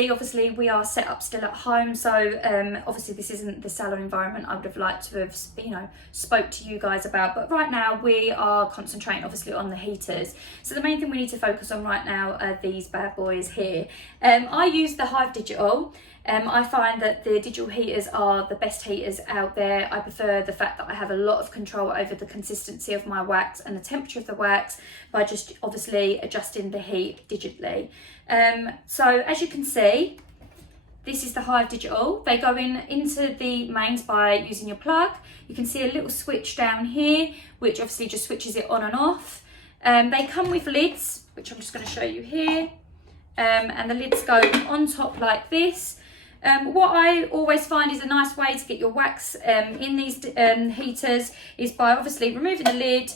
see, obviously we are set up still at home, so obviously this isn't the salon environment I would have liked to have, you know, spoke to you guys about, but right now we are concentrating obviously on the heaters. So the main thing we need to focus on right now are these bad boys here. I use the HIVE Digital. I find that the digital heaters are the best heaters out there. I prefer the fact that I have a lot of control over the consistency of my wax and the temperature of the wax by just obviously adjusting the heat digitally. So as you can see, this is the HIVE Digital. They go into the mains by using your plug. You can see a little switch down here, which obviously just switches it on and off. They come with lids, which I'm just going to show you here. And the lids go on top like this. What I always find is a nice way to get your wax in these heaters is by obviously removing the lid,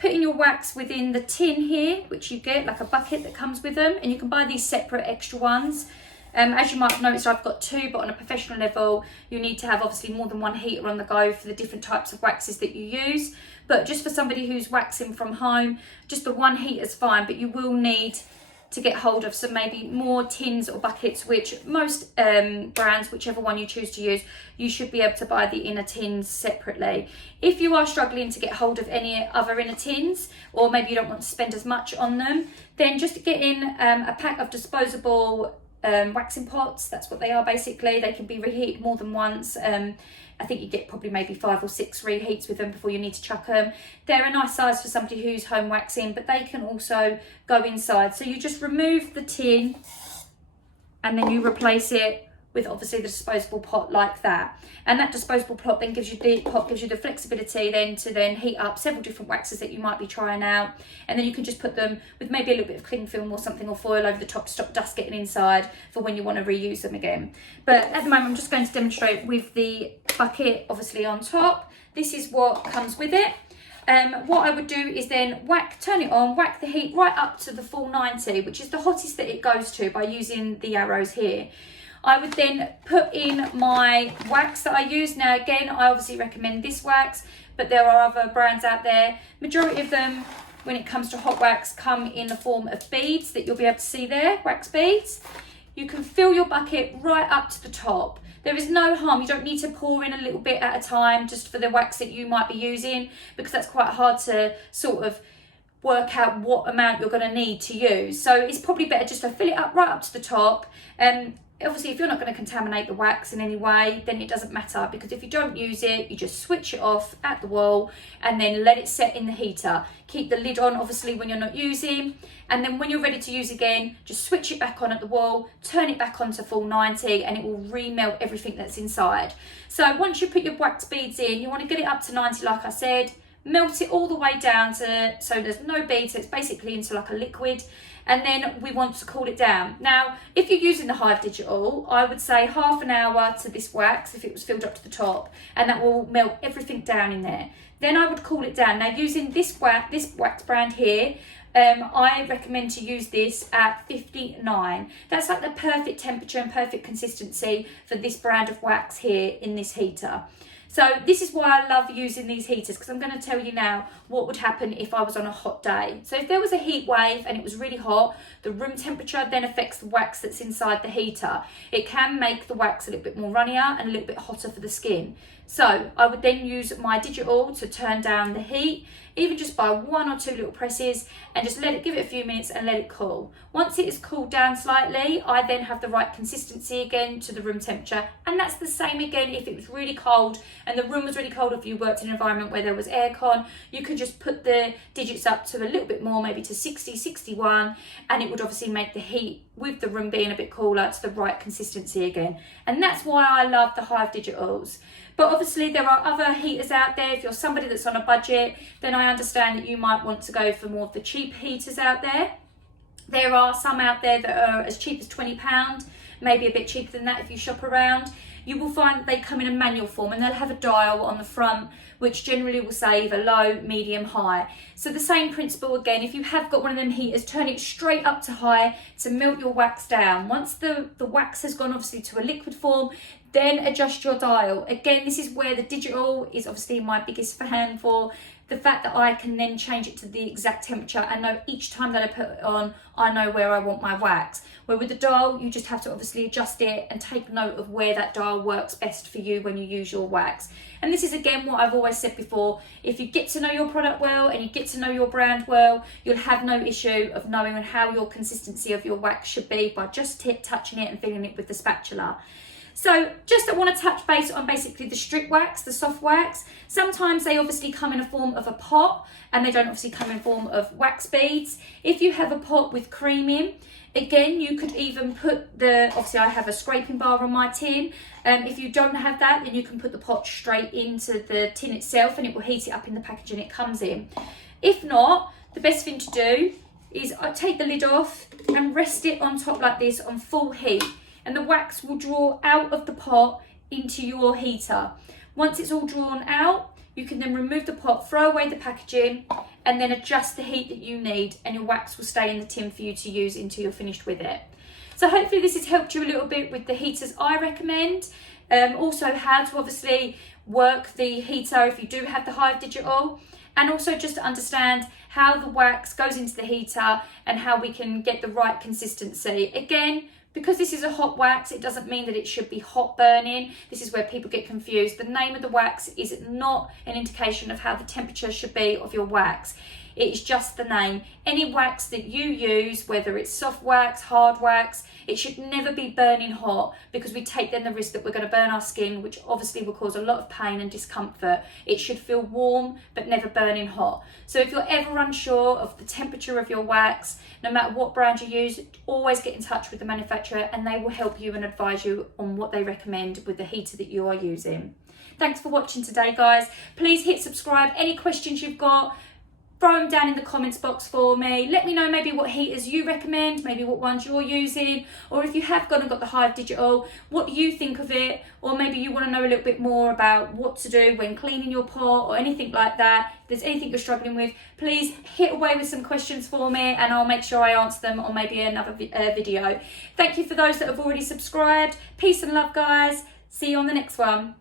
putting your wax within the tin here, which you get like a bucket that comes with them, and you can buy these separate extra ones. As you might have noticed, I've got two, but on a professional level you need to have obviously more than one heater on the go for the different types of waxes that you use. But just for somebody who's waxing from home, just the one heater is fine, but you will need to get hold of some maybe more tins or buckets, which most brands, whichever one you choose to use, you should be able to buy the inner tins separately. If you are struggling to get hold of any other inner tins, or maybe you don't want to spend as much on them, then just get in a pack of disposable waxing pots. That's what they are basically. They can be reheated more than once. I think you get probably maybe 5 or 6 reheats with them before you need to chuck them. They're a nice size for somebody who's home waxing, but they can also go inside. So you just remove the tin and then you replace it with obviously the disposable pot like that. And that disposable pot then gives you the flexibility then to then heat up several different waxes that you might be trying out. And then you can just put them with maybe a little bit of cling film or something, or foil over the top to stop dust getting inside for when you want to reuse them again. But at the moment I'm just going to demonstrate with the bucket obviously on top. This is what comes with it. What I would do is then turn it on, whack the heat right up to the full 90, which is the hottest that it goes to by using the arrows here. I would then put in my wax that I use. Now again, I obviously recommend this wax, but there are other brands out there. Majority of them, when it comes to hot wax, come in the form of beads that you'll be able to see there, wax beads. You can fill your bucket right up to the top. There is no harm. You don't need to pour in a little bit at a time just for the wax that you might be using, because that's quite hard to sort of work out what amount you're going to need to use. So it's probably better just to fill it up right up to the top. Obviously, if you're not going to contaminate the wax in any way, then it doesn't matter, because if you don't use it, you just switch it off at the wall and then let it set in the heater. Keep the lid on, obviously, when you're not using, and then when you're ready to use again, just switch it back on at the wall, turn it back on to full 90, and it will remelt everything that's inside. So once you put your wax beads in, you want to get it up to 90, like I said, melt it all the way down to so there's no beads, so it's basically into like a liquid. And then we want to cool it down. Now, if you're using the HIVE Digital, I would say half an hour to this wax if it was filled up to the top, and that will melt everything down in there. Then I would cool it down. Now, using this wax brand here, I recommend to use this at 59. That's like the perfect temperature and perfect consistency for this brand of wax here in this heater. So this is why I love using these heaters, because I'm going to tell you now what would happen if I was on a hot day. So if there was a heat wave and it was really hot, the room temperature then affects the wax that's inside the heater. It can make the wax a little bit more runnier and a little bit hotter for the skin. So I would then use my digital to turn down the heat, even just by 1 or 2 little presses, and just give it a few minutes and let it cool. Once it is cooled down slightly, I then have the right consistency again to the room temperature. And that's the same again if it was really cold and the room was really cold. If you worked in an environment where there was aircon, you could just put the digits up to a little bit more, maybe to 60, 61, and it would obviously make the heat, with the room being a bit cooler, to the right consistency again. And that's why I love the HIVE Digitals. But obviously there are other heaters out there. If you're somebody that's on a budget, then I understand that you might want to go for more of the cheap heaters out there. There are some out there that are as cheap as £20, maybe a bit cheaper than that if you shop around. You will find that they come in a manual form, and they'll have a dial on the front which generally will say either low, medium, high. So the same principle again, if you have got one of them heaters, turn it straight up to high to melt your wax down. Once the wax has gone obviously to a liquid form, then adjust your dial. Again, this is where the digital is obviously my biggest fan for. the fact that I can then change it to the exact temperature and know each time that I put it on, I know where I want my wax. Where with the dial, you just have to obviously adjust it and take note of where that dial works best for you when you use your wax. And this is again what I've always said before, if you get to know your product well and you get to know your brand well, you'll have no issue of knowing how your consistency of your wax should be by just touching it and feeling it with the spatula. So just I want to touch base on basically the strip wax, the soft wax. Sometimes they obviously come in a form of a pot and they don't obviously come in form of wax beads. If you have a pot with cream in, again, you could even put obviously I have a scraping bar on my tin. If you don't have that, then you can put the pot straight into the tin itself and it will heat it up in the packaging it comes in. If not, the best thing to do is take the lid off and rest it on top like this on full heat. And the wax will draw out of the pot into your heater. Once it's all drawn out, you can then remove the pot, throw away the packaging, and then adjust the heat that you need, and your wax will stay in the tin for you to use until you're finished with it. So hopefully this has helped you a little bit with the heaters I recommend. Also how to obviously work the heater if you do have the HIVE Digital, and also just to understand how the wax goes into the heater and how we can get the right consistency. Again, because this is a hot wax, it doesn't mean that it should be hot burning. This is where people get confused. The name of the wax is not an indication of how the temperature should be of your wax. It is just the name. Any wax that you use, whether it's soft wax, hard wax, it should never be burning hot, because we take then the risk that we're going to burn our skin, which obviously will cause a lot of pain and discomfort. It should feel warm but never burning hot. So if you're ever unsure of the temperature of your wax, no matter what brand you use, always get in touch with the manufacturer and they will help you and advise you on what they recommend with the heater that you are using. Thanks for watching today, guys. Please hit subscribe. Any questions you've got, throw them down in the comments box for me. Let me know maybe what heaters you recommend, maybe what ones you're using, or if you have gone and got the HIVE Digital, what do you think of it? Or maybe you want to know a little bit more about what to do when cleaning your pot or anything like that. If there's anything you're struggling with, please hit away with some questions for me and I'll make sure I answer them on maybe another video. Thank you for those that have already subscribed. Peace and love, guys. See you on the next one.